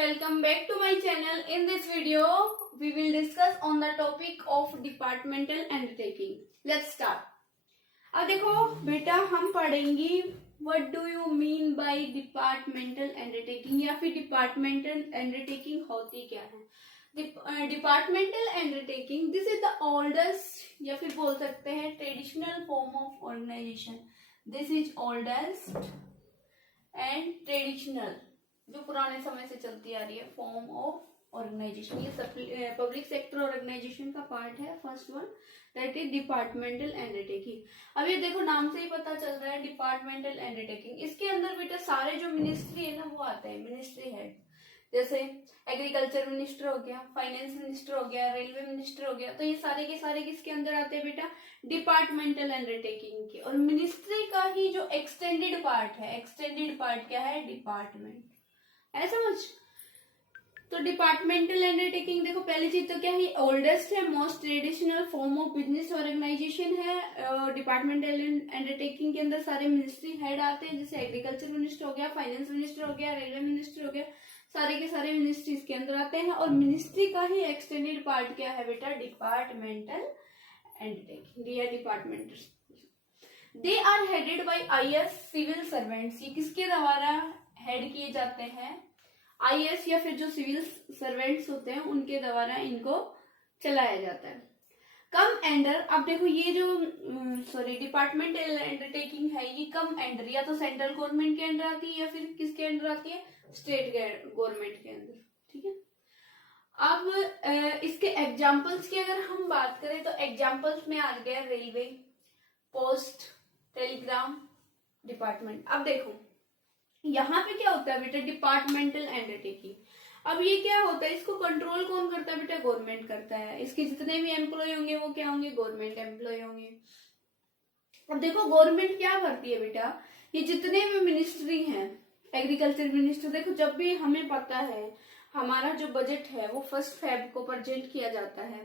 welcome back to my channel. In this video we will discuss on the topic of departmental undertaking. Let's start. अब देखो बेटा हम पढ़ेंगे what do you mean by departmental undertaking या फिर departmental undertaking होती क्या है. Departmental undertaking this is the oldest या फिर बोल सकते हैं traditional form of organization. This is oldest and traditional जो पुराने समय से चलती आ रही है फॉर्म ऑफ ऑर्गेनाइजेशन. ये पब्लिक सेक्टर ऑर्गेनाइजेशन का पार्ट है. First one that is departmental undertaking. अब ये देखो नाम से ही पता चल रहा है डिपार्टमेंटल अंडरटेकिंग. इसके अंदर बेटा सारे जो मिनिस्ट्री है ना वो आते हैं मिनिस्ट्री हेड. जैसे एग्रीकल्चर मिनिस्टर हो गया, फाइनेंस मिनिस्टर हो गया, रेलवे मिनिस्टर हो गया. तो ये सारे के सारे किसके अंदर आते हैं बेटा डिपार्टमेंटल अंडरटेकिंग के. और मिनिस्ट्री का ही जो एक्सटेंडेड पार्ट है, एक्सटेंडेड पार्ट क्या है डिपार्टमेंट. ऐसा समझ. तो डिपार्टमेंटल अंडरटेकिंग देखो पहली चीज तो क्या है ओल्डेस्ट है, most traditional form of business organization है. डिपार्टमेंटल अंडरटेकिंग के अंदर सारे मिनिस्ट्री हेड आते हैं. जैसे एग्रीकल्चर मिनिस्टर हो गया, फाइनेंस मिनिस्टर हो गया, रेलवे मिनिस्टर हो गया, सारे के सारे मिनिस्ट्री इसके अंदर आते हैं. और मिनिस्ट्री का ही एक्सटेंडेड पार्ट क्या है बेटा डिपार्टमेंटल अंडरटेकिंग या departmental. They are headed by IAS civil servants. ये किसके द्वारा हेड किए जाते हैं आईएएस या फिर जो सिविल सर्वेंट्स होते हैं उनके द्वारा इनको चलाया जाता है. कम एंडर. अब देखो ये जो डिपार्टमेंटल अंडरटेकिंग है ये कम एंडर या तो सेंट्रल गवर्नमेंट के अंडर आती है या फिर किसके अंडर आती है स्टेट गवर्नमेंट के अंदर. ठीक है. अब इसके एग्जाम्पल्स की अगर हम बात करें तो एग्जाम्पल्स में आ गया रेलवे, पोस्ट, टेलीग्राम डिपार्टमेंट. अब देखो यहाँ पे क्या होता है बेटा डिपार्टमेंटल अंडरटेकिंग. अब ये क्या होता है इसको कंट्रोल कौन करता है बेटा गवर्नमेंट करता है. इसके जितने भी एम्प्लॉय होंगे वो क्या होंगे गवर्नमेंट एम्प्लॉय होंगे. अब देखो गवर्नमेंट क्या करती है बेटा ये जितने भी मिनिस्ट्री हैं. एग्रीकल्चर मिनिस्टर देखो जब भी हमें पता है हमारा जो बजट है वो 1 फेब को प्रेजेंट किया जाता है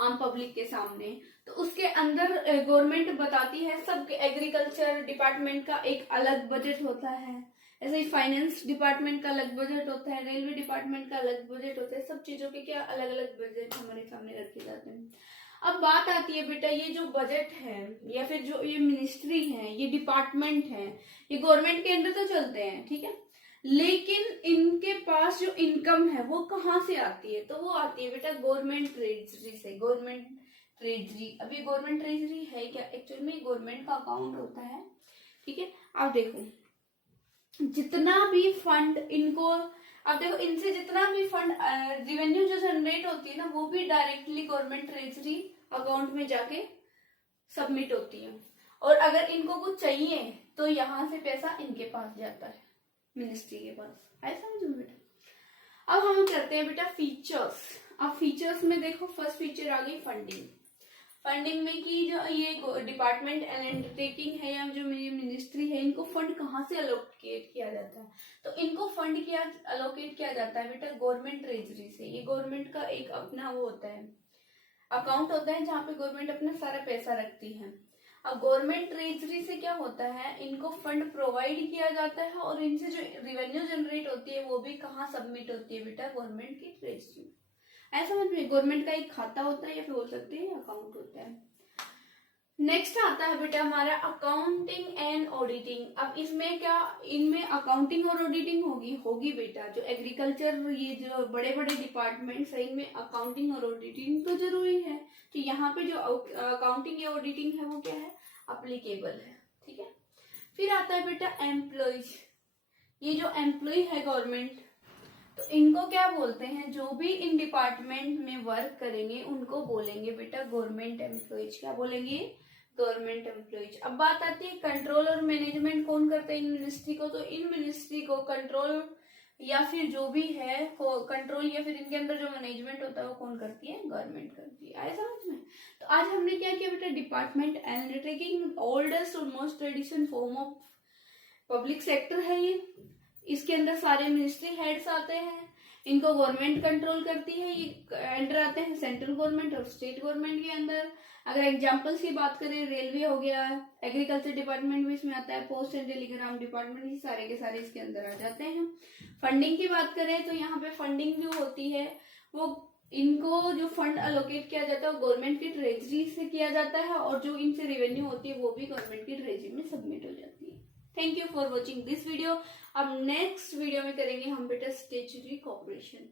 आम पब्लिक के सामने. तो उसके अंदर गवर्नमेंट बताती है सब. एग्रीकल्चर डिपार्टमेंट का एक अलग बजट होता है, ऐसे ही फाइनेंस डिपार्टमेंट का अलग बजट होता है, रेलवे डिपार्टमेंट का अलग बजट होता है. सब चीजों के क्या अलग अलग बजट हमारे सामने रखे जाते हैं. अब बात आती है बेटा ये जो बजट है या फिर जो ये मिनिस्ट्री है ये डिपार्टमेंट है ये गवर्नमेंट के अंदर तो चलते हैं. ठीक है. लेकिन इनके पास जो इनकम है वो कहाँ से आती है तो वो आती है बेटा गवर्नमेंट ट्रेजरी से. Government treasury. अभी गवर्नमेंट ट्रेजरी है क्या एक्चुअल में गवर्नमेंट का अकाउंट होता है. ठीक है. अब देखो जितना भी फंड इनको, अब देखो इनसे जितना भी फंड रेवेन्यू जो जनरेट होती है ना वो भी डायरेक्टली गवर्नमेंट ट्रेजरी अकाउंट में जाके सबमिट होती है. और अगर इनको कुछ चाहिए तो यहाँ से पैसा इनके पास जाता है मिनिस्ट्री के पास. ऐसा समझो बेटा. अब हम करते हैं बेटा फीचर्स. अब फीचर्स में देखो फर्स्ट फीचर आ गई फंडिंग. फंडिंग में कि जो ये डिपार्टमेंट अंडरटेकिंग है या जो मिनिस्ट्री है इनको फंड कहाँ से अलोकेट किया जाता है तो इनको फंड क्या अलोकेट किया जाता है बेटा गवर्नमेंट ट्रेजरी से. ये गवर्नमेंट का एक अपना वो होता है अकाउंट होता है जहाँ पे गवर्नमेंट अपना सारा पैसा रखती है. अब गवर्नमेंट ट्रेजरी से क्या होता है इनको फंड प्रोवाइड किया जाता है और इनसे जो रेवेन्यू जनरेट होती है वो भी कहाँ सबमिट होती है बेटा गवर्नमेंट की ट्रेजरी. ऐसा समझ में गवर्नमेंट का एक खाता होता है या फिर बोल सकते हैं अकाउंट होता है. नेक्स्ट आता है बेटा हमारा अकाउंटिंग एंड ऑडिटिंग. अब इसमें क्या इनमें अकाउंटिंग और ऑडिटिंग होगी बेटा. जो एग्रीकल्चर ये जो बड़े बड़े डिपार्टमेंट्स है इनमें अकाउंटिंग और ऑडिटिंग तो जरूरी है. तो यहाँ पे जो अकाउंटिंग या ऑडिटिंग है वो क्या है अप्लीकेबल है. ठीक है. फिर आता है बेटा एम्प्लॉयज. ये जो एम्प्लॉय है गवर्नमेंट तो इनको क्या बोलते हैं जो भी इन डिपार्टमेंट में वर्क करेंगे उनको बोलेंगे बेटा गवर्नमेंट एम्प्लॉयज. क्या बोलेंगे गवर्नमेंट एम्प्लॉयज. अब बात आती है कंट्रोल और मैनेजमेंट कौन करते हैं इन मिनिस्ट्री को. तो इन मिनिस्ट्री को कंट्रोल या फिर जो भी है कंट्रोल या फिर इनके अंदर जो मैनेजमेंट होता है वो कौन करती है गवर्नमेंट करती है. आया समझ में. तो आज हमने क्या किया बेटा डिपार्टमेंट अंडरटेकिंग ओल्डेस्ट और most traditional form of public sector है ये. इसके अंदर सारे मिनिस्ट्री हेड्स आते हैं. इनको गवर्नमेंट कंट्रोल करती है. ये अंडर आते हैं सेंट्रल गवर्नमेंट और स्टेट गवर्नमेंट के अंदर. अगर एग्जाम्पल्स की बात करें, रेलवे हो गया, एग्रीकल्चर डिपार्टमेंट भी इसमें आता है, पोस्ट एंड टेलीग्राम डिपार्टमेंट, ये सारे के सारे इसके अंदर आ जाते हैं। फंडिंग की बात करें तो यहाँ पे फंडिंग जो होती है वो इनको जो फंड अलोकेट किया जाता है वो गवर्नमेंट की ट्रेजरी से किया जाता है, और जो इनसे रेवेन्यू होती है वो भी गवर्नमेंट की ट्रेजरी में सबमिट हो जाती है। Thank you for watching this video. अब नेक्स्ट वीडियो में करेंगे हम बेटा स्टैट्यूटरी कॉर्पोरेशन।